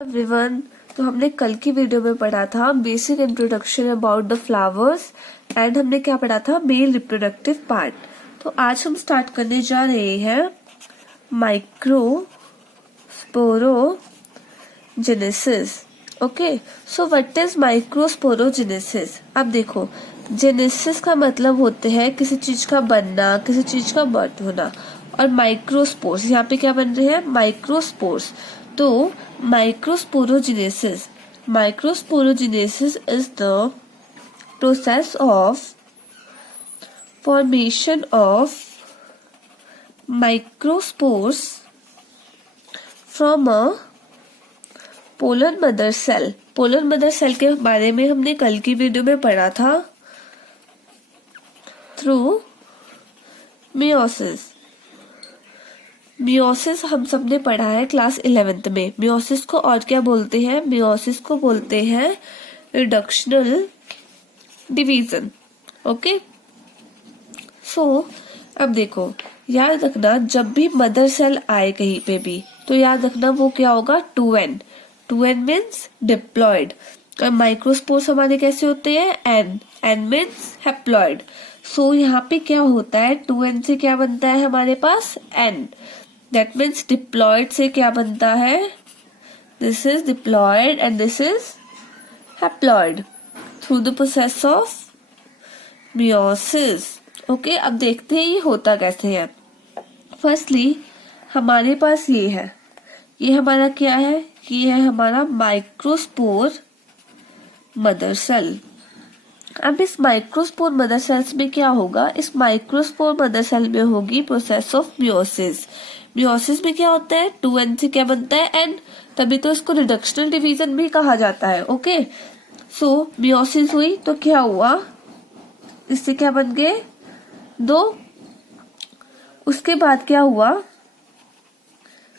Everyone, तो हमने कल की वीडियो में पढ़ा था basic introduction about the flowers and हमने क्या पढ़ा था मेल रिप्रोडक्टिव पार्ट। तो आज हम स्टार्ट करने जा रहे हैं microsporogenesis. Okay, so what is microsporogenesis. अब देखो, जेनेसिस का मतलब होते हैं किसी चीज का बनना, किसी चीज का बर्थ होना, और माइक्रोस्पोर्स यहाँ पे क्या बन रहे हैं, माइक्रोस्पोर्स। तो microsporogenesis is the process of formation of microspores from a polar mother cell. Polar mother cell के बारे में हमने कल की वीडियो में पढ़ा था थ्रू मियोसिस। मियोसिस हम सबने पढ़ा है क्लास 11th में। मियोसिस को और क्या बोलते हैं, मियोसिस को बोलते हैं रिडक्शनल डिवीजन। ओके, सो अब देखो, याद रखना जब भी मदर सेल आए कहीं पे भी तो याद रखना वो क्या होगा, 2n। 2n means diploid. और माइक्रोस्पोर्स हमारे कैसे होते हैं, n मीन्स हैप्लॉयड। सो यहाँ पे क्या होता है, 2n से क्या बनता है हमारे पास, n। दैट मीन्स डिप्लॉयड से क्या बनता है, this is diploid and this is haploid through the process of meiosis. Okay, अब देखते हैं ये होता कैसे है। फर्स्टली हमारे पास ये है, ये हमारा क्या है, ये है हमारा माइक्रोस्पोर मदर सेल। अब इस माइक्रोस्पोर मदर सेल्स में क्या होगा, इस माइक्रोस्पोर मदर सेल में होगी प्रोसेस ऑफ मियोसिस। मियोसिस में क्या होता है, 2n से क्या बनता है, n, तभी तो इसको रिडक्शनल डिवीजन भी कहा जाता है। ओके, सो मियोसिस हुई तो क्या हुआ, इससे क्या बन गए, 2। उसके बाद क्या हुआ,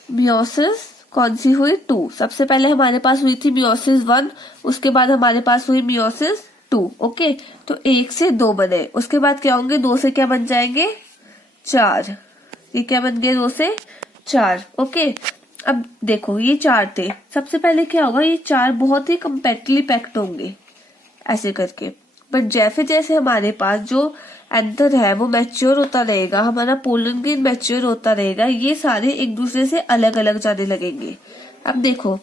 मियोसिस कौन सी हुई, 2। सबसे पहले हमारे पास हुई थी मियोसिस 1, उसके बाद हमारे पास हुई मियोसिस 2। ओके, तो 1 से 2 बने, उसके बाद क्या होंगे, 2 से क्या बन जाएंगे, 4। ये क्या बन गए, 2 से 4। ओके, अब देखो ये 4 थे, सबसे पहले क्या होगा, ये 4 बहुत ही कम्पैक्टली पैक्ड होंगे ऐसे करके। बट जैसे जैसे हमारे पास जो एंथर है वो मैच्योर होता रहेगा, हमारा पोलन ग्रेन मैच्योर होता रहेगा, ये सारे एक दूसरे से अलग अलग जाने लगेंगे। अब देखो,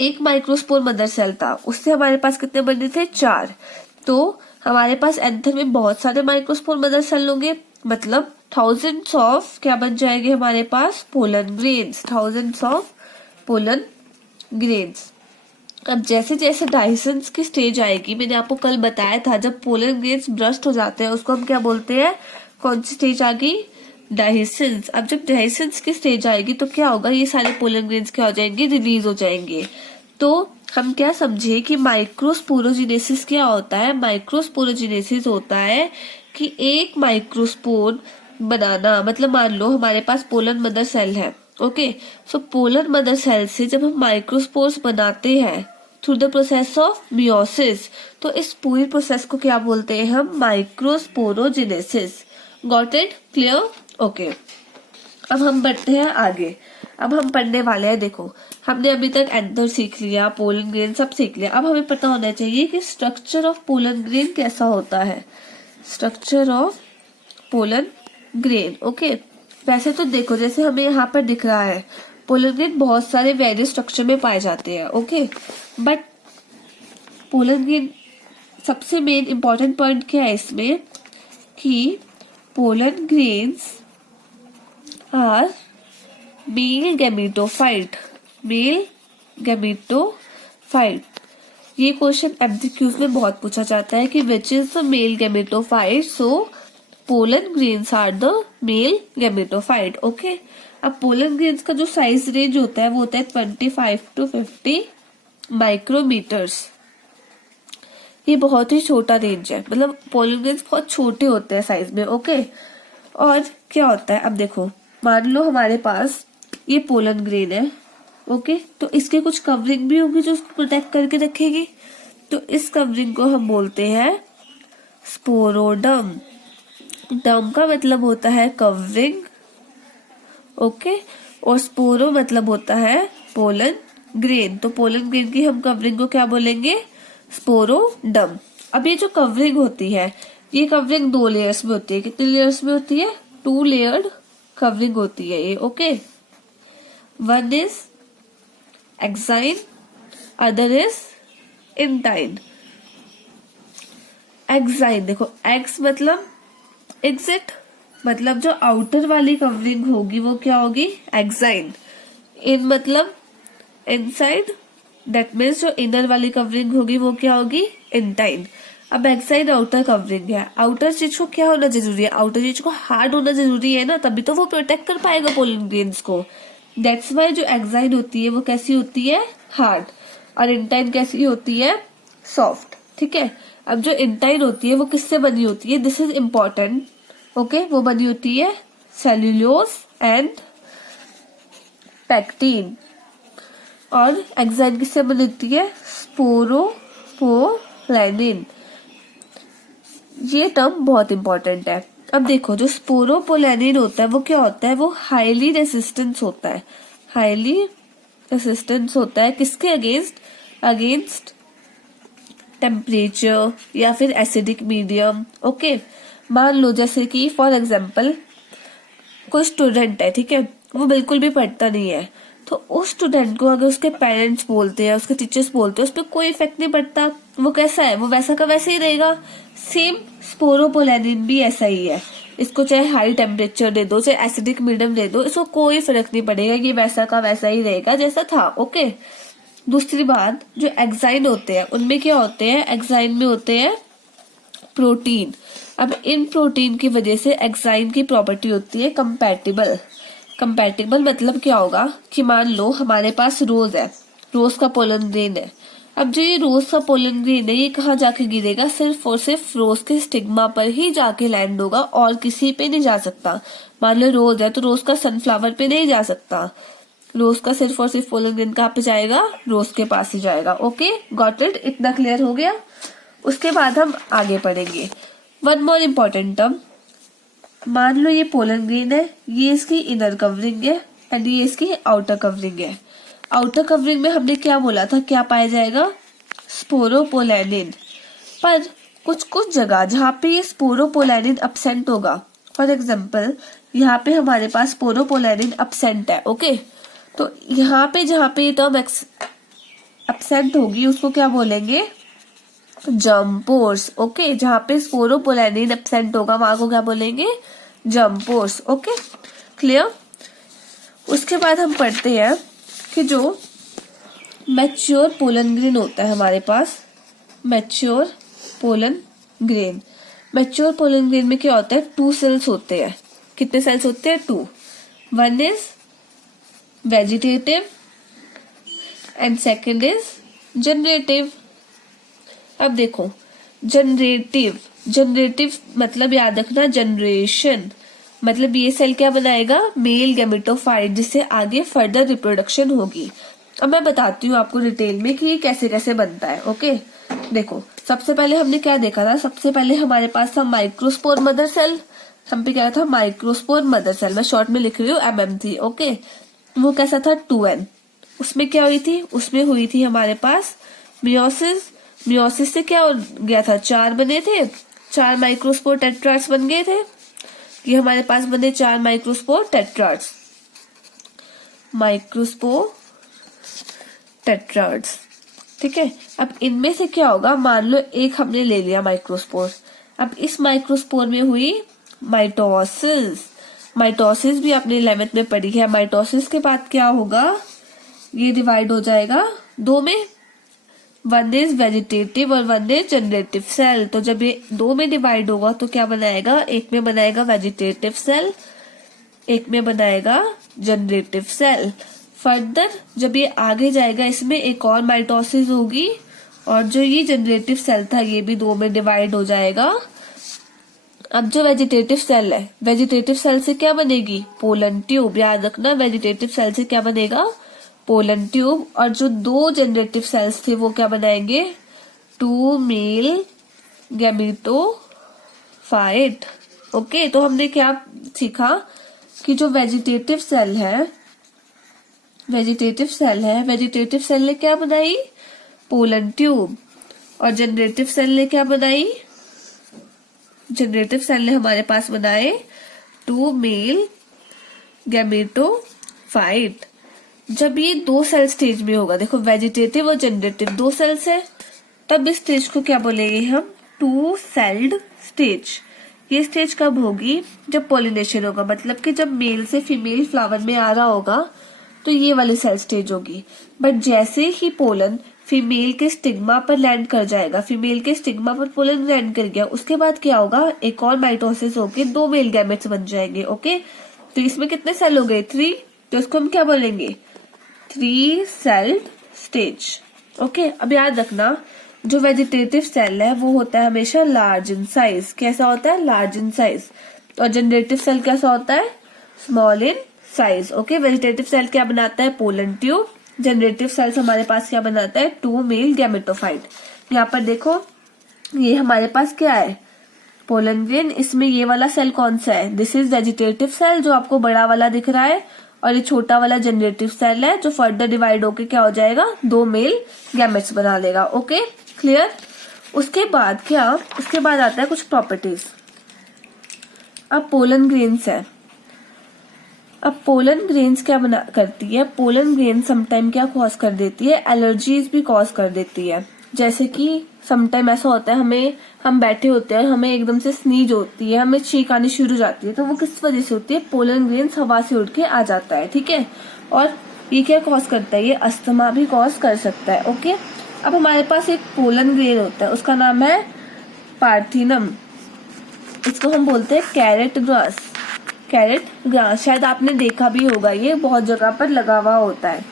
एक माइक्रोस्पोर मदर सेल था, उससे हमारे पास कितने बने थे, 4। तो हमारे पास एंथर में बहुत सारे माइक्रोस्पोर मदर सेल होंगे, मतलब थाउजेंड्स ऑफ क्या बन जाएंगे हमारे पास, pollen grains, thousands of pollen grains. अब जैसे जैसे डाइसेंस की स्टेज आएगी, मैंने आपको कल बताया था जब पोलन ग्रेन्स ब्रस्ट हो जाते हैं उसको हम क्या बोलते हैं, कौन सी स्टेज आ गई, डाइसेंस। अब जब डाइसेंस की स्टेज आएगी तो क्या होगा, ये सारे पोलन ग्रेन्स क्या हो जाएंगे, रिलीज हो जाएंगे। तो हम क्या समझे कि माइक्रोस्पोरोजेनेसिस क्या होता है, माइक्रोस्पोरोजेनेसिस होता है कि एक माइक्रोस्पोर बनाना, मतलब मान लो हमारे पास पोलन मदर सेल है। ओके, सो पोलर मदर सेल से जब हम माइक्रोस्पोर्स बनाते हैं through the process of meiosis, तो इस पूरी प्रोसेस को क्या बोलते हैं हम, microsporogenesis. Got it, clear. Okay, अब हम बढ़ते हैं आगे। अब हम पढ़ने वाले हैं, देखो हमने अभी तक एंथर सीख लिया, पोलन ग्रेन सब सीख लिया। अब हमें पता होना चाहिए कि स्ट्रक्चर ऑफ पोलन ग्रेन कैसा होता है, structure of pollen grain. Okay, वैसे तो देखो जैसे हमें यहाँ पर दिख रहा है, पोलन ग्रेन बहुत सारे वेरियस स्ट्रक्चर में पाए जाते हैं। ओके, बट पोलन ग्रेन सबसे मेन इंपॉर्टेंट पॉइंट क्या है इसमें, कि pollen grains are male gametophyte, male gametophyte. ये क्वेश्चन एमसीक्यूज में बहुत पूछा जाता है कि which is the male gametophyte, so pollen grains are the male gametophyte. Okay, अब पोलन ग्रेन्स का जो साइज रेंज होता है वो होता है 25 to 50 माइक्रोमीटर्स। ये बहुत ही छोटा रेंज है, मतलब पोलन ग्रेन्स बहुत छोटे होते हैं साइज में। ओके, और क्या होता है, अब देखो मान लो हमारे पास ये पोलन ग्रेन है। ओके, तो इसके कुछ कवरिंग भी होगी जो उसको प्रोटेक्ट करके रखेगी, तो इस कवरिंग को हम बोलते हैं स्पोरोडम। डम का मतलब होता है कवरिंग, ओके, और स्पोरो मतलब होता है पोलन ग्रेन, तो पोलन ग्रेन की हम कवरिंग को क्या बोलेंगे? स्पोरोडम। अब ये जो कवरिंग होती है, ये कवरिंग 2 लेयर्स में होती है। कितने लेयर्स में होती है? 2 लेयर्ड कवरिंग होती है ये। Okay, one is exine, other is intine. Exine देखो, एक्स मतलब एग्जिट, मतलब जो आउटर वाली कवरिंग होगी वो क्या होगी? एक्साइन। इन मतलब इनसाइड, दैट मीन्स जो इनर वाली कवरिंग होगी वो क्या होगी? इंटाइन। अब एक्साइन आउटर कवरिंग है, आउटर चीज को क्या होना जरूरी है? आउटर चीज को हार्ड होना जरूरी है ना, तभी तो वो प्रोटेक्ट कर पाएगा पोलन ग्रेन्स को। दैट्स वाई जो एक्साइन होती है वो कैसी होती है? हार्ड। और इंटाइन कैसी होती है? सॉफ्ट। ठीक है, अब जो इंटाइन होती है वो किससे बनी होती है? This is important. ओके, वो बनी होती है सेल्यूलोज एंड पैक्टीन। और एक्साइन किससे बनी होती है? स्पोरोपोलेनिन। ये टर्म बहुत इंपॉर्टेंट है। अब देखो, जो स्पोरोपोलेनिन होता है वो क्या होता है? वो हाईली रेसिस्टेंस होता है। हाईली रेसिस्टेंस होता है किसके अगेंस्ट? अगेंस्ट टेम्परेचर या फिर एसिडिक मीडियम। ओके, मान लो जैसे कि फॉर एग्जांपल कोई स्टूडेंट है, ठीक है, वो बिल्कुल भी पढ़ता नहीं है, तो उस स्टूडेंट को अगर उसके पेरेंट्स बोलते हैं, उसके टीचर्स बोलते हैं, उस पर कोई इफेक्ट नहीं पड़ता। वो कैसा है? वो वैसा का वैसा ही रहेगा। सेम स्पोरोपोलेनिन भी ऐसा ही है। इसको चाहे हाई टेम्परेचर दे दो, चाहे एसिडिक मीडियम दे दो, इसको कोई फर्क नहीं पड़ेगा, ये वैसा का वैसा ही रहेगा जैसा था। ओके, दूसरी बात, जो एक्साइन होते हैं उनमें क्या होते हैं? एक्साइन में होते हैं प्रोटीन। अब इन प्रोटीन की वजह से एक्साइन की प्रॉपर्टी होती है कंपैटिबल। कंपैटिबल मतलब क्या होगा कि मान लो हमारे पास रोज है, रोज का पोलन ग्रेन है। अब जो ये रोज का पोलन ग्रेन है, ये कहाँ जाके गिरेगा? सिर्फ और सिर्फ रोज के स्टिग्मा पर ही जाके लैंड होगा, और किसी पे नहीं जा सकता। मान लो रोज है तो रोज का सनफ्लावर पे नहीं जा सकता। रोज का सिर्फ और सिर्फ पोलन ग्रेन कहाँ पे जाएगा? रोज के पास ही जाएगा। Okay, got it? इतना क्लियर हो गया? उसके बाद हम आगे पढ़ेंगे वन मोर इम्पोर्टेंट टर्म। मान लो ये पोलन ग्रेन है, ये इसकी इनर कवरिंग है एंड ये इसकी आउटर कवरिंग है। आउटर कवरिंग में हमने क्या बोला था? क्या पाया जाएगा? स्पोरोपोलेनिन। पर कुछ कुछ जगह जहाँ पे ये स्पोरोपोलेनिन अब्सेंट होगा, फॉर एग्जाम्पल यहाँ पे हमारे पास स्पोरोपोलेनिन अब्सेंट है। ओके, तो यहाँ पे जहाँ पे ये टर्म अब्सेंट होगी उसको क्या बोलेंगे? Germ pores. ओके, जहाँ पे स्पोरोपोलेनिन एब्सेंट होगा वहां को क्या बोलेंगे? Germ pores. Okay, clear? उसके बाद हम पढ़ते हैं कि जो मैच्योर पोलन ग्रेन होता है हमारे पास, mature pollen grain. Mature pollen grain में क्या होता है? 2 सेल्स होते हैं। कितने सेल्स होते हैं? 2। One is vegetative and second is generative. अब देखो, जनरेटिव, जनरेटिव मतलब याद रखना जनरेशन, मतलब ये सेल क्या बनाएगा? मेल गैमेटोफाइट, जिससे आगे फर्दर रिप्रोडक्शन होगी। अब मैं बताती हूँ आपको डिटेल में कि ये कैसे कैसे बनता है। ओके, देखो, सबसे पहले हमने क्या देखा था? सबसे पहले हमारे पास था माइक्रोस्पोर मदर सेल। हम पे क्या था? माइक्रोस्पोर मदर सेल, मैं शॉर्ट में लिख रही हूँ MM3। ओके, वो कैसा था? 2N। उसमें क्या हुई थी? उसमें हुई थी हमारे पास मियोसिस। मियोसिस से क्या हो गया था? 4 बने थे, 4 माइक्रोस्पोर टेट्राड्स बन गए थे। ये हमारे पास बने 4 माइक्रोस्पोर टेट्राड्स, माइक्रोस्पोर टेट्राड्स। ठीक है, अब इनमें से क्या होगा? मान लो एक हमने ले लिया माइक्रोस्पोर। अब इस माइक्रोस्पोर में हुई माइटोसिस। माइटोसिस भी आपने 11th में पढ़ी है। माइटोसिस के बाद क्या होगा? ये डिवाइड हो जाएगा 2 में, वन इज वेजिटेटिव और वन इज जनरेटिव सेल। तो जब ये 2 में डिवाइड होगा तो क्या बनाएगा? एक में बनाएगा वेजिटेटिव सेल, एक में बनाएगा जनरेटिव सेल। फर्दर जब ये आगे जाएगा इसमें एक और माइटोसिस होगी, और जो ये जनरेटिव सेल था ये भी 2 में डिवाइड हो जाएगा। अब जो वेजिटेटिव सेल है, वेजिटेटिव सेल से क्या बनेगी? Pollen tube. याद रखना, वेजिटेटिव सेल से क्या बनेगा? Pollen tube. और जो 2 जनरेटिव सेल्स थे वो क्या बनाएंगे? 2 मेल गैमेटोफाइट। ओके, तो हमने क्या सीखा कि जो वेजिटेटिव सेल है वेजिटेटिव सेल है, वेजिटेटिव सेल ने क्या बनाई, पोलन ट्यूब। और जनरेटिव सेल ने क्या बनाई, जनरेटिव सेल ने हमारे पास बनाए 2 मेल गैमेटोफाइट। जब ये 2 सेल स्टेज में होगा, देखो वेजिटेटिव और जनरेटिव 2 सेल्स है, तब इस स्टेज को क्या बोलेंगे हम, 2 सेल्ड स्टेज। ये स्टेज कब होगी, जब पॉलिनेशन होगा, मतलब कि जब मेल से फीमेल फ्लावर में आ रहा होगा तो ये वाली सेल स्टेज होगी। बट जैसे ही पोलन फीमेल के स्टिग्मा पर लैंड कर जाएगा, फीमेल के स्टिग्मा पर पोलन लैंड कर गया, उसके बाद क्या होगा, एक और माइटोसिस होके 2 मेल गैमेट्स बन जाएंगे। ओके, तो इसमें कितने सेल हो गए, 3, तो इसको हम क्या बोलेंगे, 3 सेल्ड स्टेज। ओके, अब याद रखना जो वेजिटेटिव सेल है वो होता है हमेशा लार्ज इन साइज। कैसा होता है, लार्ज इन साइज। और जनरेटिव सेल कैसा होता है, small in size. Okay, vegetative cell क्या बनाता है, पोलन ट्यूब। जनरेटिव सेल्स हमारे पास क्या बनाता है, 2 मेल गैमेटोफाइट। यहाँ पर देखो ये हमारे पास क्या है, पोलन ग्रेन। इसमें ये वाला सेल कौन सा है, दिस इज वेजिटेटिव सेल जो आपको बड़ा वाला दिख रहा है, और ये छोटा वाला जनरेटिव सेल है जो फर्दर डिवाइड होके क्या हो जाएगा, 2 मेल गैमेट्स बना लेगा। Okay, clear. उसके बाद क्या, उसके बाद आता है कुछ प्रॉपर्टीज। अब पोलन ग्रेन्स है, अब पोलन ग्रेन्स क्या बना करती है, पोलन ग्रेन समटाइम क्या कॉज कर देती है, एलर्जीज भी कॉज कर देती है। जैसे कि समटाइम ऐसा होता है, हम बैठे होते हैं, हमें एकदम से स्नीज होती है, हमें छींक आनी शुरू हो जाती है, तो वो किस वजह से होती है, पोलन ग्रेन्स हवा से उड़ के आ जाता है। ठीक है, और ये क्या कॉज करता है, ये अस्थमा भी कॉज कर सकता है। ओके, अब हमारे पास एक पोलन ग्रेन होता है, उसका नाम है पार्थिनम। इसको हम बोलते हैं कैरेट ग्रास, कैरेट ग्रास। शायद आपने देखा भी होगा, ये बहुत जगह पर लगा हुआ होता है।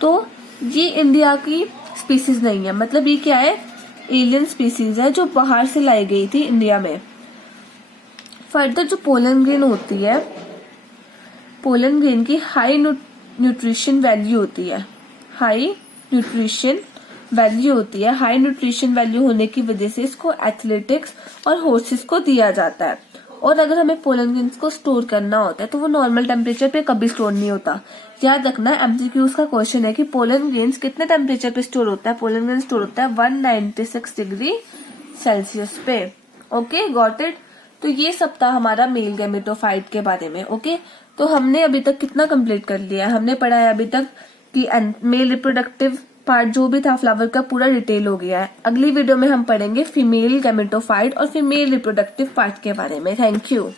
तो ये इंडिया की स्पीसीज नहीं है, मतलब ये क्या है, एलियन स्पीसीज है जो बाहर से लाई गई थी इंडिया में। फर्दर जो पोलन ग्रेन होती है, पोलन ग्रेन की हाई न्यूट्रिशन वैल्यू होती है, हाई न्यूट्रिशन वैल्यू होती है। हाई न्यूट्रिशन वैल्यू होने की वजह से इसको एथलेटिक्स और हॉर्सेस को दिया जाता है। और अगर हमें पोलन ग्रेन्स को स्टोर करना होता है तो वो नॉर्मल टेम्परेचर पे कभी स्टोर नहीं होता। याद रखना, एमसीक्यूज का क्वेश्चन है कि पोलन ग्रेन्स कितने टेम्परेचर पे स्टोर होता है, पोलन ग्रेन स्टोर होता है 196 डिग्री सेल्सियस पे। Okay, got it. तो ये सब था हमारा मेल गैमेटोफाइट के बारे में। ओके, तो हमने अभी तक कितना कंप्लीट कर लिया है, हमने पढ़ा है अभी तक कि मेल रिप्रोडक्टिव पार्ट जो भी था फ्लावर का पूरा डिटेल हो गया है। अगली वीडियो में हम पढ़ेंगे फीमेल गैमेटोफाइट और फीमेल रिप्रोडक्टिव पार्ट के बारे में। Thank you.